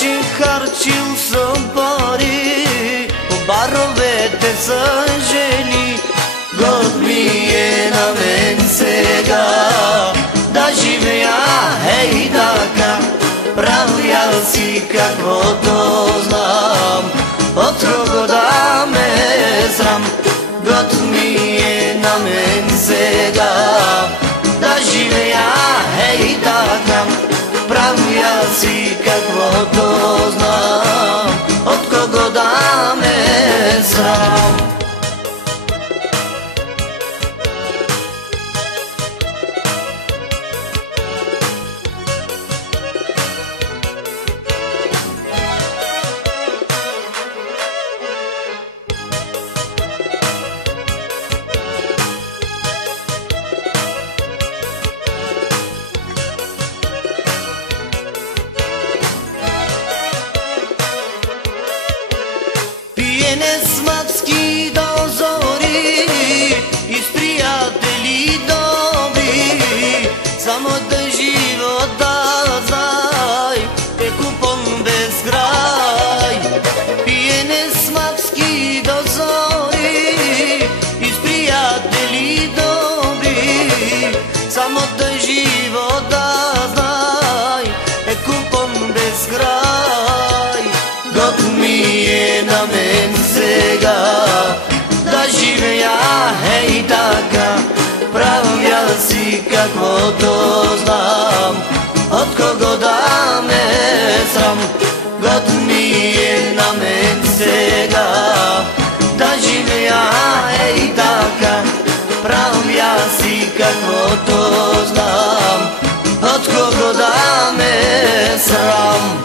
че харчил съм пари, по баровете са жени. Год ми е на мен сега да живея хей така, правя си каквото знам, от кого да ме срам. Год ми е на мен сега да живея хей така, правя си каквото знам, от кого да ме срам. Пиене с мацки до зори и с приятели добри, само да живота знай е купон без край. Пиене с мацки до зори и с приятели добри, само да живота знай е купон без край. Год ми е на мен сега да живея хей така, правя си каквото знам, от кого да ме срам. Год ми е на мен сега да живея хей така, правя си каквото знам, от кого да ме срам.